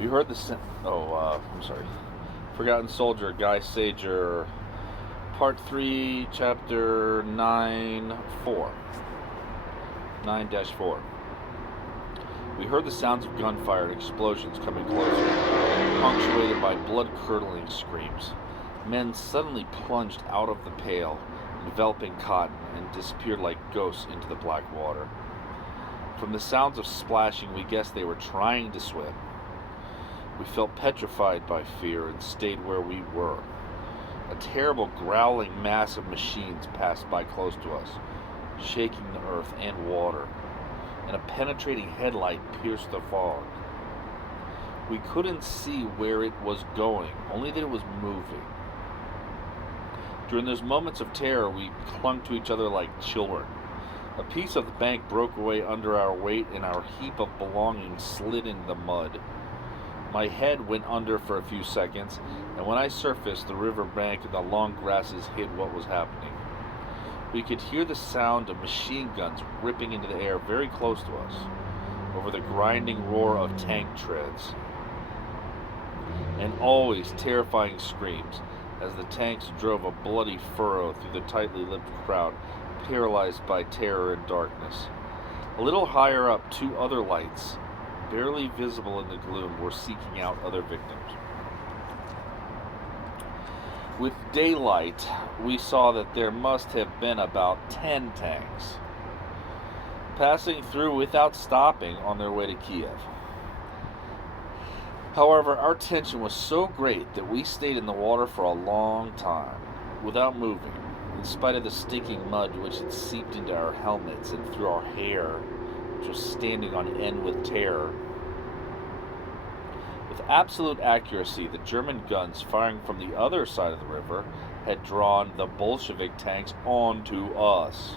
We heard the I'm sorry. Forgotten Soldier, Guy Sajer, Part 3, Chapter 9-4. 9-4. We heard the sounds of gunfire and explosions coming closer, punctuated by blood-curdling screams. Men suddenly plunged out of the pale, enveloping cotton, and disappeared like ghosts into the black water. From the sounds of splashing, we guessed they were trying to swim. We felt petrified by fear and stayed where we were. A terrible growling mass of machines passed by close to us, shaking the earth and water, and a penetrating headlight pierced the fog. We couldn't see where it was going, only that it was moving. During those moments of terror, we clung to each other like children. A piece of the bank broke away under our weight, and our heap of belongings slid into the mud. My head went under for a few seconds, and when I surfaced, the river bank and the long grasses hid what was happening. We could hear the sound of machine guns ripping into the air very close to us, over the grinding roar of tank treads, and always terrifying screams as the tanks drove a bloody furrow through the tightly lipped crowd, paralyzed by terror and darkness. A little higher up, two other lights, barely visible in the gloom, were seeking out other victims. With daylight, we saw that there must have been about 10 tanks passing through without stopping on their way to Kiev. However, our tension was so great that we stayed in the water for a long time, without moving, in spite of the stinking mud which had seeped into our helmets and through our hair, which was standing on end with terror. With absolute accuracy, the German guns firing from the other side of the river had drawn the Bolshevik tanks onto us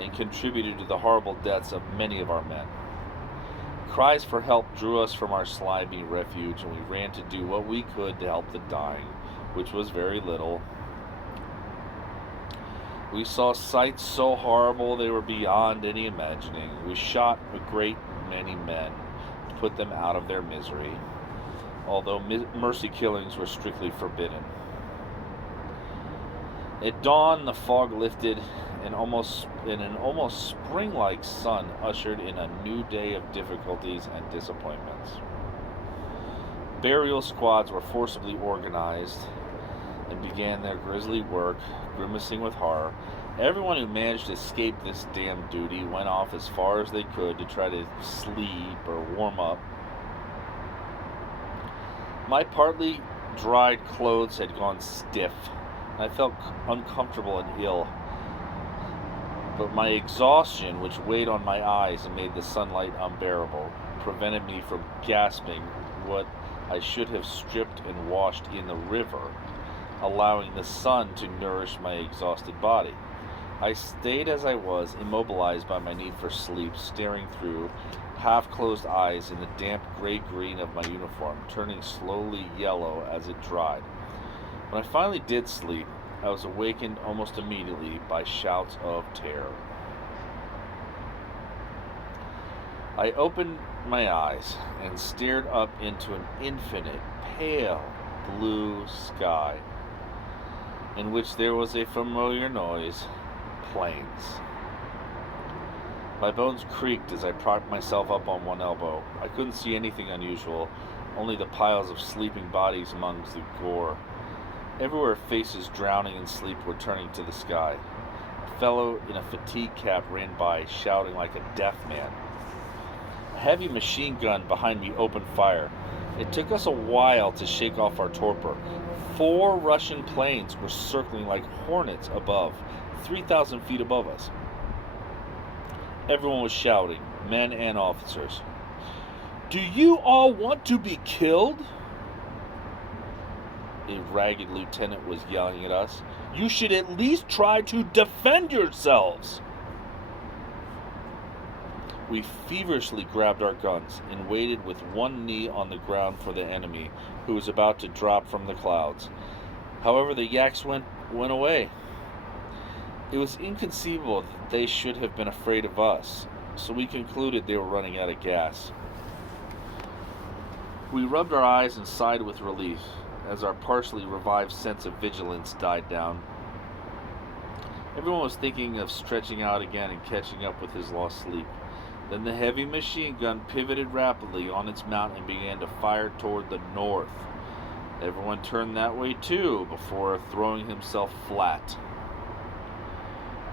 and contributed to the horrible deaths of many of our men. Cries for help drew us from our slimy refuge, and we ran to do what we could to help the dying, which was very little. We saw sights so horrible they were beyond any imagining. We shot a great many men to put them out of their misery, although mercy killings were strictly forbidden. At dawn, the fog lifted, and an almost spring-like sun ushered in a new day of difficulties and disappointments. Burial squads were forcibly organized and began their grisly work, grimacing with horror. Everyone who managed to escape this damn duty went off as far as they could to try to sleep or warm up. My partly dried clothes had gone stiff, and I felt uncomfortable and ill. But my exhaustion, which weighed on my eyes and made the sunlight unbearable, prevented me from gasping what I should have stripped and washed in the river, allowing the sun to nourish my exhausted body. I stayed as I was, immobilized by my need for sleep, staring through half-closed eyes in the damp gray-green of my uniform, turning slowly yellow as it dried. When I finally did sleep, I was awakened almost immediately by shouts of terror. I opened my eyes and stared up into an infinite, pale blue sky, in which there was a familiar noise: planes. My bones creaked as I propped myself up on one elbow. I couldn't see anything unusual, only the piles of sleeping bodies amongst the gore. Everywhere faces drowning in sleep were turning to the sky. A fellow in a fatigue cap ran by, shouting like a deaf man. A heavy machine gun behind me opened fire. It took us a while to shake off our torpor. 4 Russian planes were circling like hornets above, 3,000 feet above us. Everyone was shouting, men and officers. "Do you all want to be killed?" A ragged lieutenant was yelling at us. "You should at least try to defend yourselves." We feverishly grabbed our guns and waited with one knee on the ground for the enemy, who was about to drop from the clouds. However, the yaks went away. It was inconceivable that they should have been afraid of us, so we concluded they were running out of gas. We rubbed our eyes and sighed with relief as our partially revived sense of vigilance died down. Everyone was thinking of stretching out again and catching up with his lost sleep. Then the heavy machine gun pivoted rapidly on its mount and began to fire toward the north. Everyone turned that way too before throwing himself flat.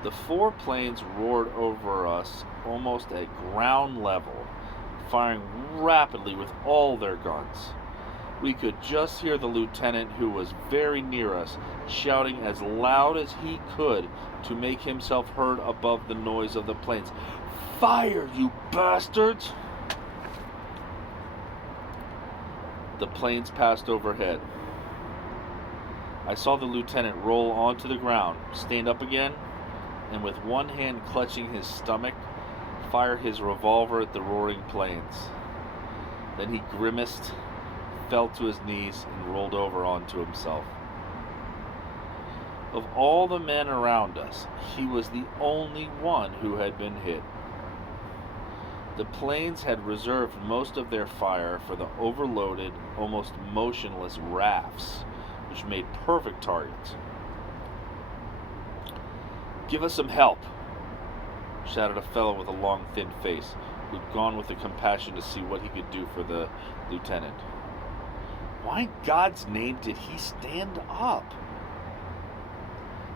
The 4 planes roared over us almost at ground level, firing rapidly with all their guns. We could just hear the lieutenant, who was very near us, shouting as loud as he could to make himself heard above the noise of the planes. "Fire, you bastards!" The planes passed overhead. I saw the lieutenant roll onto the ground, stand up again, and with one hand clutching his stomach, fire his revolver at the roaring planes. Then he grimaced, fell to his knees, and rolled over onto himself. Of all the men around us, he was the only one who had been hit. The planes had reserved most of their fire for the overloaded, almost motionless rafts, which made perfect targets. "Give us some help," shouted a fellow with a long, thin face, who'd gone with the compassion to see what he could do for the lieutenant. Why in God's name did he stand up?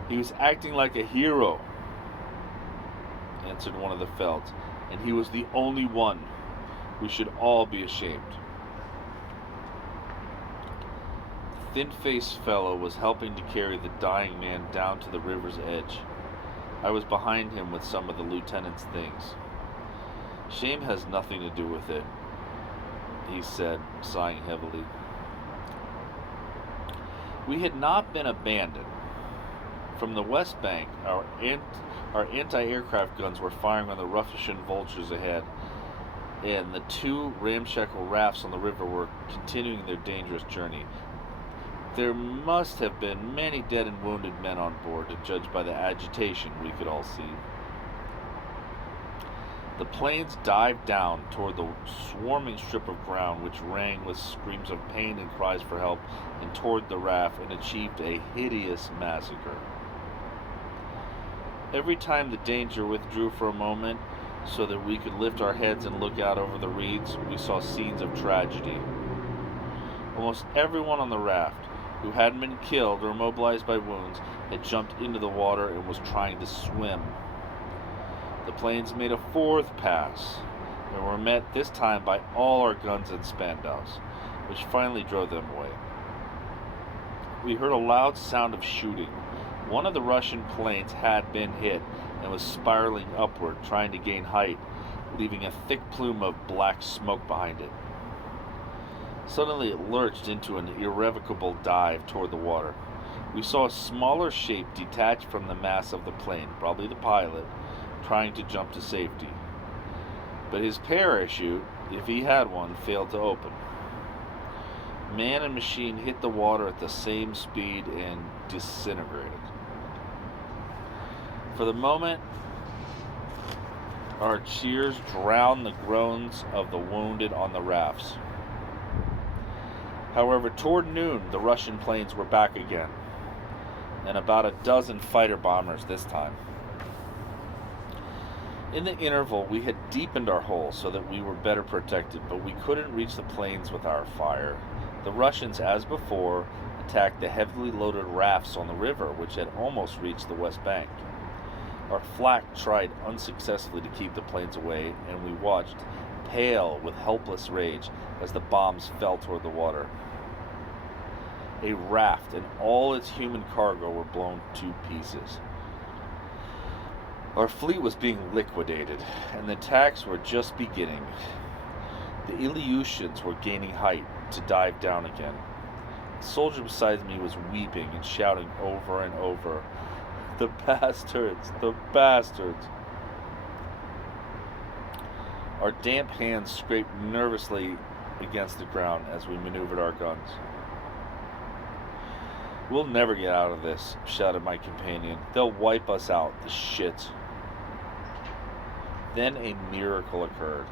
"He was acting like a hero," answered one of the felds, "and he was the only one. We should all be ashamed." The thin-faced fellow was helping to carry the dying man down to the river's edge. I was behind him with some of the lieutenant's things. "Shame has nothing to do with it," he said, sighing heavily. We had not been abandoned. From the west bank, our anti-aircraft guns were firing on the Russian vultures ahead, and the 2 ramshackle rafts on the river were continuing their dangerous journey. There must have been many dead and wounded men on board, to judge by the agitation we could all see. The planes dived down toward the swarming strip of ground, which rang with screams of pain and cries for help, and toward the raft, and achieved a hideous massacre. Every time the danger withdrew for a moment, so that we could lift our heads and look out over the reeds, we saw scenes of tragedy. Almost everyone on the raft, who hadn't been killed or immobilized by wounds, had jumped into the water and was trying to swim. The planes made a 4th pass, and were met this time by all our guns and Spandaus, which finally drove them away. We heard a loud sound of shooting. One of the Russian planes had been hit and was spiraling upward, trying to gain height, leaving a thick plume of black smoke behind it. Suddenly it lurched into an irrevocable dive toward the water. We saw a smaller shape detached from the mass of the plane, probably the pilot, trying to jump to safety. But his parachute, if he had one, failed to open. Man and machine hit the water at the same speed and disintegrated. For the moment, our cheers drowned the groans of the wounded on the rafts. However, toward noon, the Russian planes were back again, and about a dozen fighter bombers this time. In the interval, we had deepened our hole so that we were better protected, but we couldn't reach the planes with our fire. The Russians, as before, attacked the heavily loaded rafts on the river, which had almost reached the west bank. Our flak tried unsuccessfully to keep the planes away, and we watched, pale with helpless rage, as the bombs fell toward the water. A raft and all its human cargo were blown to pieces. Our fleet was being liquidated, and the attacks were just beginning. The Ilyushins were gaining height to dive down again. The soldier beside me was weeping and shouting over and over, "The bastards! The bastards!" Our damp hands scraped nervously against the ground as we maneuvered our guns. "We'll never get out of this," shouted my companion. "They'll wipe us out, the shits." Then a miracle occurred.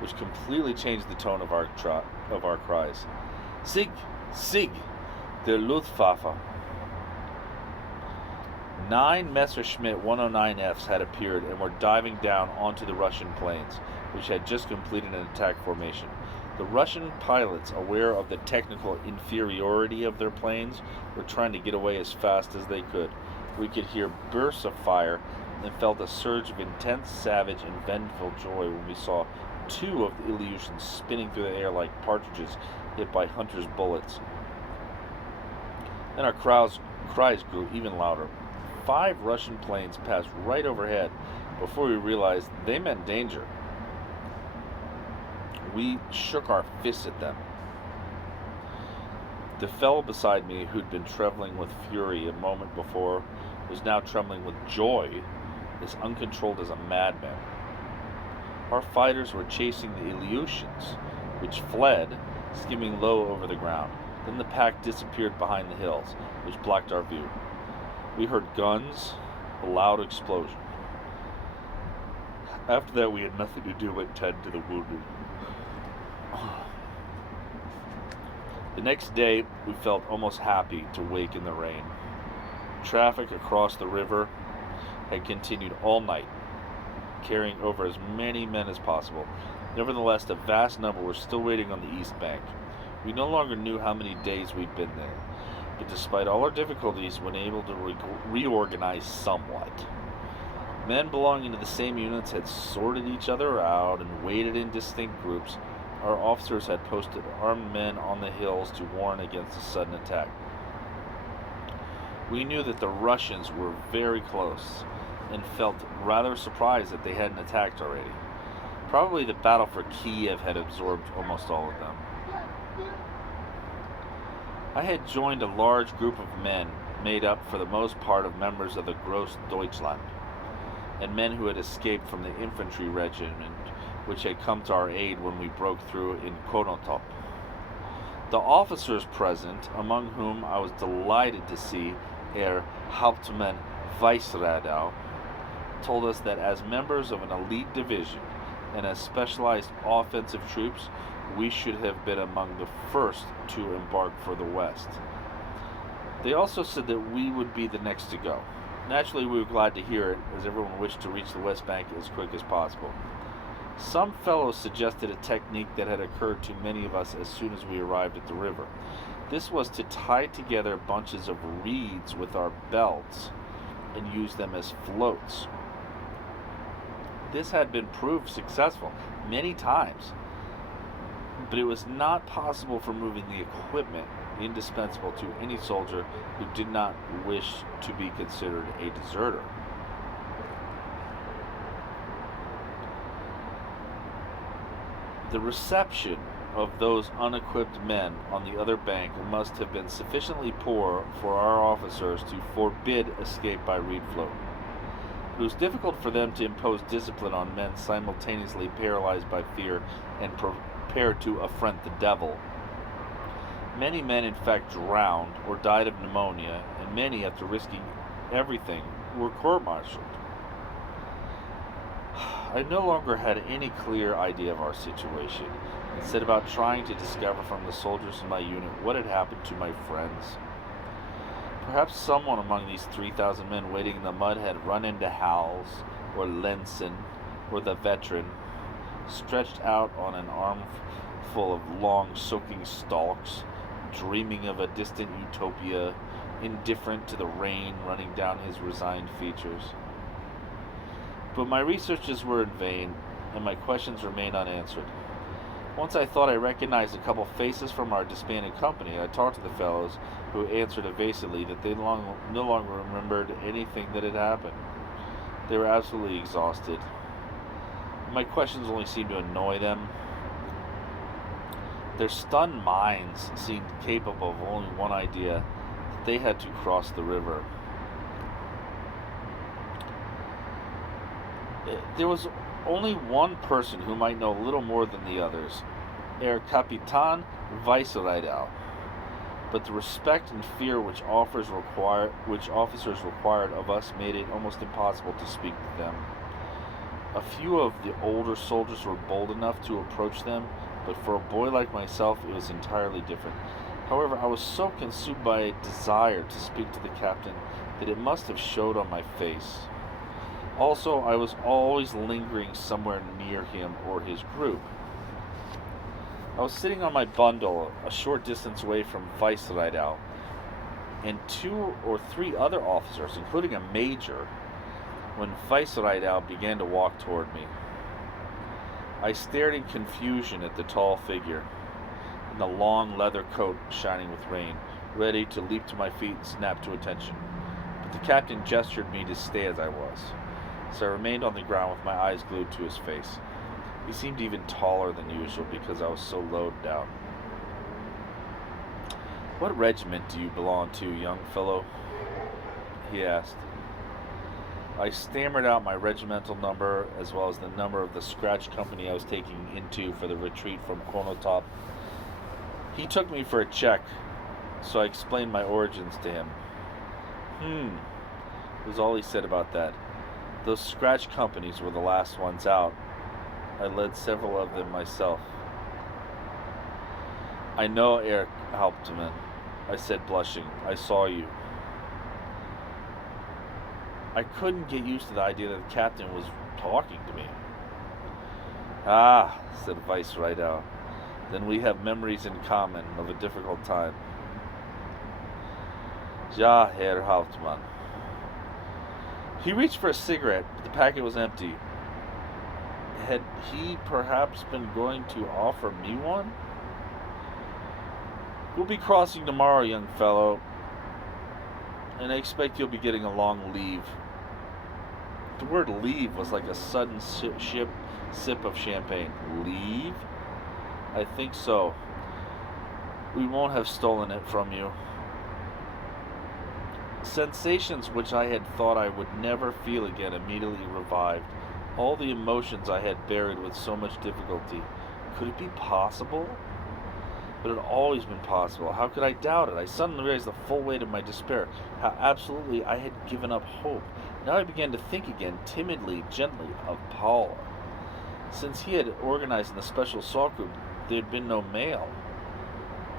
which completely changed the tone of our cries. Sig! Sig! Der Luftwaffe! 9 Messerschmitt 109Fs had appeared and were diving down onto the Russian planes, which had just completed an attack formation. The Russian pilots, aware of the technical inferiority of their planes, were trying to get away as fast as they could. We could hear bursts of fire and felt a surge of intense, savage, and vengeful joy when we saw 2 of the Ilyushins spinning through the air like partridges hit by hunters' bullets. Then our cries grew even louder. 5 Russian planes passed right overhead before we realized they meant danger. We shook our fists at them. The fellow beside me, who'd been trembling with fury a moment before, was now trembling with joy, as uncontrolled as a madman. Our fighters were chasing the Ilyushins, which fled, skimming low over the ground. Then the pack disappeared behind the hills, which blocked our view. We heard guns, a loud explosion. After that, we had nothing to do but tend to the wounded. The next day, we felt almost happy to wake in the rain. Traffic across the river had continued all night, carrying over as many men as possible. Nevertheless, a vast number were still waiting on the east bank. We no longer knew how many days we'd been there, but despite all our difficulties, we were able to reorganize somewhat. Men belonging to the same units had sorted each other out and waited in distinct groups. Our officers had posted armed men on the hills to warn against a sudden attack. We knew that the Russians were very close and felt rather surprised that they hadn't attacked already. Probably the battle for Kiev had absorbed almost all of them. I had joined a large group of men made up for the most part of members of the Gross Deutschland and men who had escaped from the infantry regiment which had come to our aid when we broke through in Konotop. The officers present, among whom I was delighted to see Herr Hauptmann Weissradau, told us that as members of an elite division and as specialized offensive troops, we should have been among the first to embark for the West. They also said that we would be the next to go. Naturally, we were glad to hear it, as everyone wished to reach the West Bank as quick as possible. Some fellows suggested a technique that had occurred to many of us as soon as we arrived at the river. This was to tie together bunches of reeds with our belts and use them as floats. This had been proved successful many times, but it was not possible for moving the equipment indispensable to any soldier who did not wish to be considered a deserter. The reception of those unequipped men on the other bank must have been sufficiently poor for our officers to forbid escape by reed float. It was difficult for them to impose discipline on men simultaneously paralyzed by fear and prepared to affront the devil. Many men, in fact, drowned or died of pneumonia, and many, after risking everything, were court-martialed. I no longer had any clear idea of our situation, and set about trying to discover from the soldiers in my unit what had happened to my friends. Perhaps someone among these 3,000 men waiting in the mud had run into Hals, or Lenson, or the veteran, stretched out on an armful of long, soaking stalks, dreaming of a distant utopia, indifferent to the rain running down his resigned features. But my researches were in vain, and my questions remained unanswered. Once I thought I recognized a couple faces from our disbanded company. I talked to the fellows, who answered evasively that they no longer remembered anything that had happened. They were absolutely exhausted. My questions only seemed to annoy them. Their stunned minds seemed capable of only one idea, that they had to cross the river. There was only one person who might know a little more than the others, Herr Kapitan Weissradau, but the respect and fear which officers required of us made it almost impossible to speak to them. A few of the older soldiers were bold enough to approach them, but for a boy like myself, it was entirely different. However, I was so consumed by a desire to speak to the captain that it must have showed on my face. Also, I was always lingering somewhere near him or his group. I was sitting on my bundle a short distance away from Vicereidau, and two or three other officers, including a major, when Vicereidau began to walk toward me. I stared in confusion at the tall figure, in the long leather coat shining with rain, ready to leap to my feet and snap to attention. But the captain gestured me to stay as I was, so I remained on the ground with my eyes glued to his face. He seemed even taller than usual because I was so loaded down. "What regiment do you belong to, young fellow?" he asked. I stammered out my regimental number as well as the number of the scratch company I was taking into for the retreat from Konotop. He took me for a check, so I explained my origins to him. Was all he said about that. Those scratch companies were the last ones out. I led several of them myself. "I know, Herr Hauptmann," I said, blushing. "I saw you." I couldn't get used to the idea that the captain was talking to me. "Ah," said Vicereidau, "then we have memories in common of a difficult time." "Ja, Herr Hauptmann." He reached for a cigarette, but the packet was empty. Had he perhaps been going to offer me one? "We'll be crossing tomorrow, young fellow, and I expect you'll be getting a long leave." The word "leave" was like a sudden sip of champagne. "Leave?" "I think so. We won't have stolen it from you." Sensations which I had thought I would never feel again immediately revived. All the emotions I had buried with so much difficulty. Could it be possible? But it had always been possible. How could I doubt it? I suddenly realized the full weight of my despair. How absolutely I had given up hope. Now I began to think again, timidly, gently, of Paula. Since he had organized in the special assault group, there had been no mail.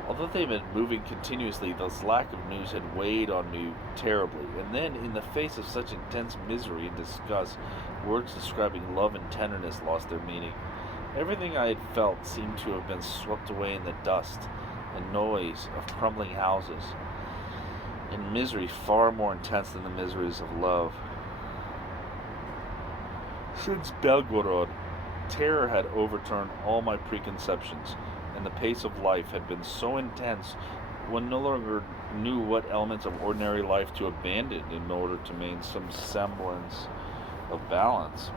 Although they had been moving continuously, this lack of news had weighed on me terribly. And then, in the face of such intense misery and disgust, words describing love and tenderness lost their meaning. Everything I had felt seemed to have been swept away in the dust and noise of crumbling houses, in misery far more intense than the miseries of love. Since Belgorod, terror had overturned all my preconceptions, and the pace of life had been so intense one no longer knew what elements of ordinary life to abandon in order to maintain some semblance of balance.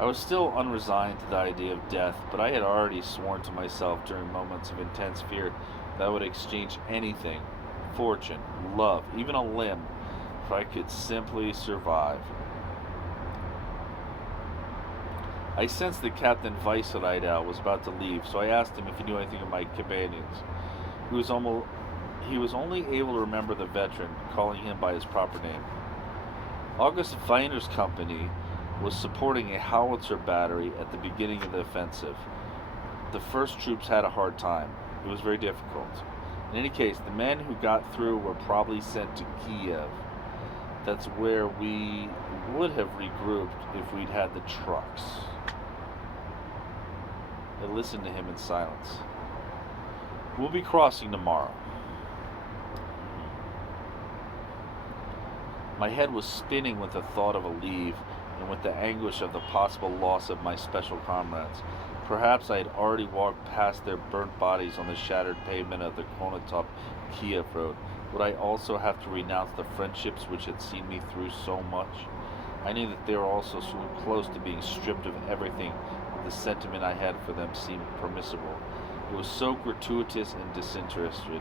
I was still unresigned to the idea of death, but I had already sworn to myself during moments of intense fear that I would exchange anything, fortune, love, even a limb, if I could simply survive. I sensed that Captain Vicereidau was about to leave, so I asked him if he knew anything of my companions. He was only able to remember the veteran, calling him by his proper name. August Weiner's company was supporting a howitzer battery at the beginning of the offensive. The first troops had a hard time. It was very difficult. In any case, the men who got through were probably sent to Kiev. That's where we would have regrouped if we'd had the trucks. I listened to him in silence. "We'll be crossing tomorrow." My head was spinning with the thought of a leave, and with the anguish of the possible loss of my special comrades. Perhaps I had already walked past their burnt bodies on the shattered pavement of the Konotop-Kiev road. Would I also have to renounce the friendships which had seen me through so much? I knew that they were also so close to being stripped of everything that the sentiment I had for them seemed permissible. It was so gratuitous and disinterested.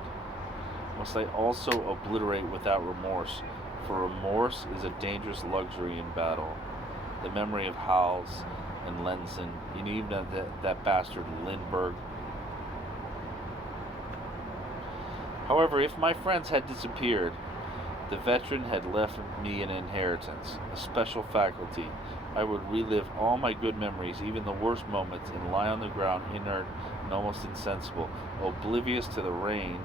Must I also obliterate without remorse? For remorse is a dangerous luxury in battle. The memory of Hals and Lenzen, and even that bastard Lindbergh. However, if my friends had disappeared, The veteran had left me an inheritance, a special faculty. I would relive all my good memories, even the worst moments, and lie on the ground inert and almost insensible, oblivious to the rain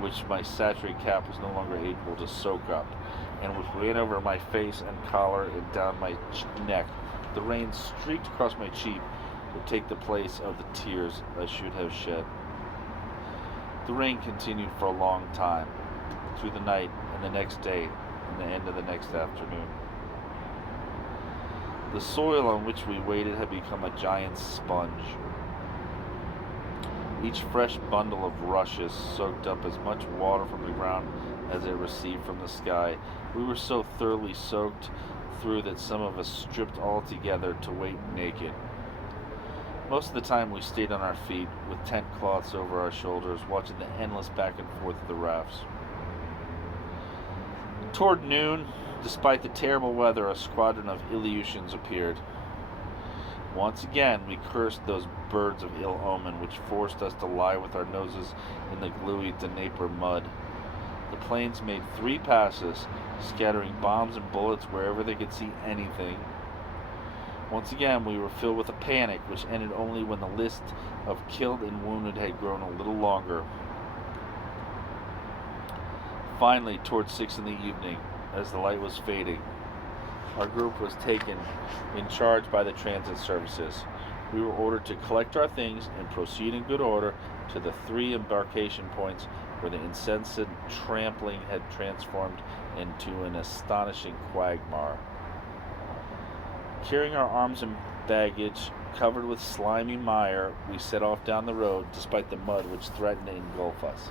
which my saturated cap was no longer able to soak up, and which ran over my face and collar and down my neck. The rain streaked across my cheek would take the place of the tears I should have shed. The rain continued for a long time, through the night and the next day and the end of the next afternoon. The soil on which we waited had become a giant sponge. Each fresh bundle of rushes soaked up as much water from the ground as it received from the sky. We were so thoroughly soaked through that some of us stripped altogether to wait naked. Most of the time we stayed on our feet, with tent cloths over our shoulders, watching the endless back and forth of the rafts. Toward noon, despite the terrible weather, a squadron of Ilyushians appeared. Once again, we cursed those birds of ill omen which forced us to lie with our noses in the gluey Dnieper mud. The planes made 3 passes, scattering bombs and bullets wherever they could see anything. Once again, we were filled with a panic which ended only when the list of killed and wounded had grown a little longer. Finally, toward 6 in the evening, as the light was fading, our group was taken in charge by the transit services. We were ordered to collect our things and proceed in good order to the 3 embarkation points where the incessant trampling had transformed into an astonishing quagmire. Carrying our arms and baggage covered with slimy mire, we set off down the road despite the mud which threatened to engulf us.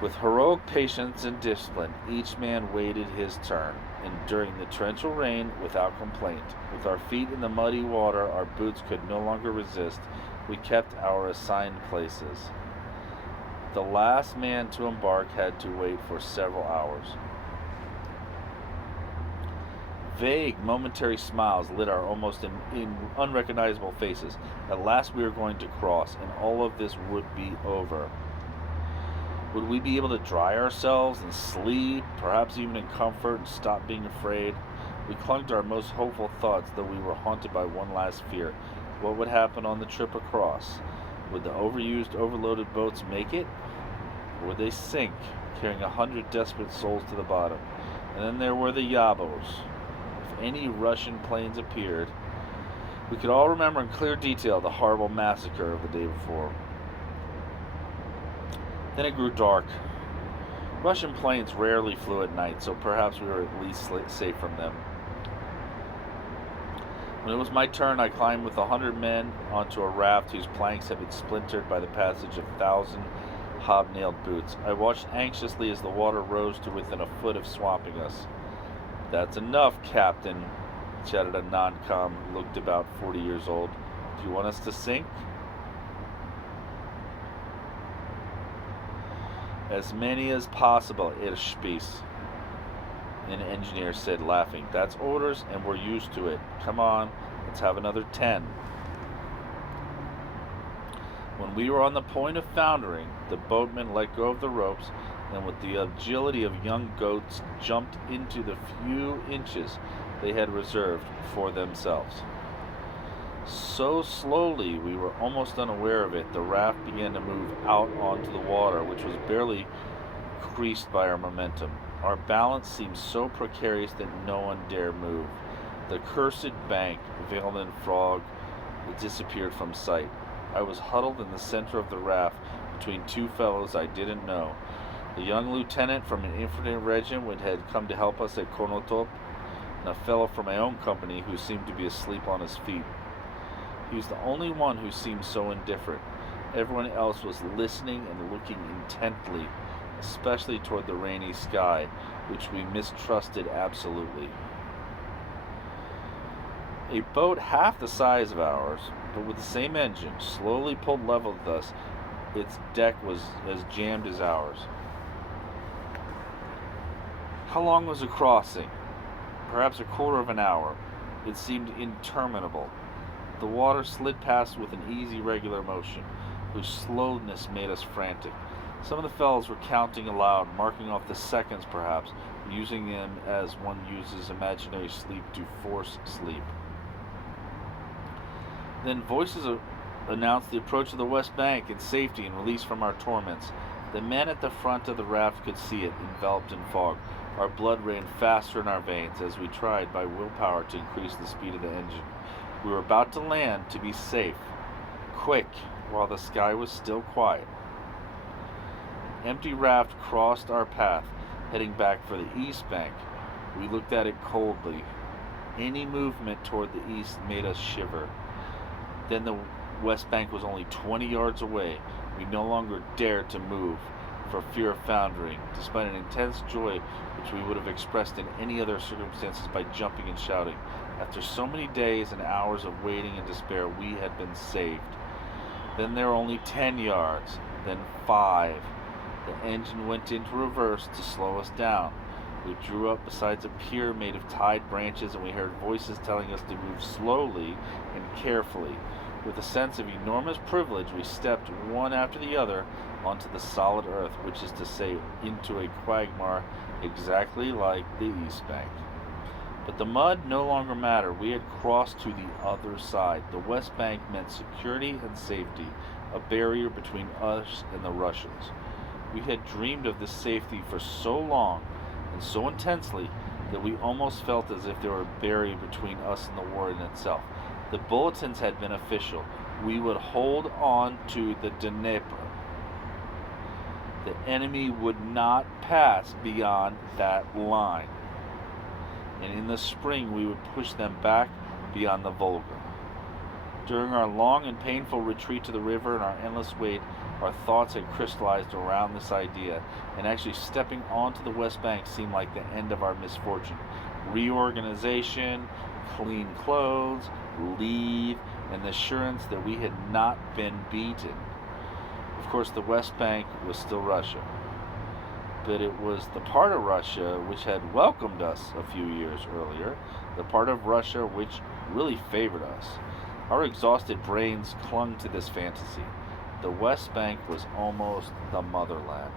With heroic patience and discipline, each man waited his turn, enduring the torrential rain without complaint. With our feet in the muddy water, our boots could no longer resist. We kept our assigned places. The last man to embark had to wait for several hours. Vague, momentary smiles lit our almost unrecognizable faces. At last we were going to cross, and all of this would be over. Would we be able to dry ourselves and sleep, perhaps even in comfort, and stop being afraid? We clung to our most hopeful thoughts, though we were haunted by one last fear. What would happen on the trip across? Would the overused, overloaded boats make it? Or would they sink, carrying 100 desperate souls to the bottom? And then there were the Yabos. If any Russian planes appeared, we could all remember in clear detail the horrible massacre of the day before. Then it grew dark. Russian planes rarely flew at night, so perhaps we were at least safe from them. When it was my turn, I climbed with 100 men onto a raft whose planks had been splintered by the passage of 1,000 hobnailed boots. I watched anxiously as the water rose to within a foot of swamping us. "That's enough, Captain," shouted a non-com who looked about 40 years old. "Do you want us to sink?" "As many as possible, Irrspieß," an engineer said, laughing. "That's orders, and we're used to it. Come on, let's have another 10. When we were on the point of foundering, the boatmen let go of the ropes, and with the agility of young goats jumped into the few inches they had reserved for themselves. So slowly we were almost unaware of it, the raft began to move out onto the water, which was barely creased by our momentum. Our balance seemed so precarious that no one dare move. The cursed bank, veiled in fog, disappeared from sight. I was huddled in the center of the raft between 2 fellows I didn't know. The young lieutenant from an infantry regiment had come to help us at Konotop, and a fellow from my own company who seemed to be asleep on his feet. He was the only one who seemed so indifferent. Everyone else was listening and looking intently, especially toward the rainy sky, which we mistrusted absolutely. A boat half the size of ours, but with the same engine, slowly pulled level with us. Its deck was as jammed as ours. How long was the crossing? Perhaps a quarter of an hour. It seemed interminable. The water slid past with an easy, regular motion, whose slowness made us frantic. Some of the fellows were counting aloud, marking off the seconds perhaps, using them as one uses imaginary sleep to force sleep. Then voices announced the approach of the West Bank and safety and release from our torments. The men at the front of the raft could see it, enveloped in fog. Our blood ran faster in our veins as we tried by willpower to increase the speed of the engine. We were about to land to be safe. Quick, while the sky was still quiet. An empty raft crossed our path, heading back for the east bank. We looked at it coldly. Any movement toward the east made us shiver. Then the west bank was only 20 yards away. We no longer dared to move for fear of foundering, despite an intense joy which we would have expressed in any other circumstances by jumping and shouting. After so many days and hours of waiting and despair, we had been saved. Then there were only 10 yards, then 5. The engine went into reverse to slow us down. We drew up beside a pier made of tied branches, and we heard voices telling us to move slowly and carefully. With a sense of enormous privilege, we stepped one after the other onto the solid earth, which is to say, into a quagmire exactly like the east bank. But the mud no longer mattered. We had crossed to the other side. The west bank meant security and safety, a barrier between us and the Russians. We had dreamed of this safety for so long and so intensely that we almost felt as if there were a barrier between us and the war in itself. The bulletins had been official. We would hold on to the Dnieper. The enemy would not pass beyond that line. And in the spring we would push them back beyond the Volga. During our long and painful retreat to the river and our endless wait, our thoughts had crystallized around this idea, and actually stepping onto the West Bank seemed like the end of our misfortune. Reorganization, clean clothes, leave, and the assurance that we had not been beaten. Of course, the West Bank was still Russia, but it was the part of Russia which had welcomed us a few years earlier, the part of Russia which really favored us. Our exhausted brains clung to this fantasy. The West Bank was almost the motherland.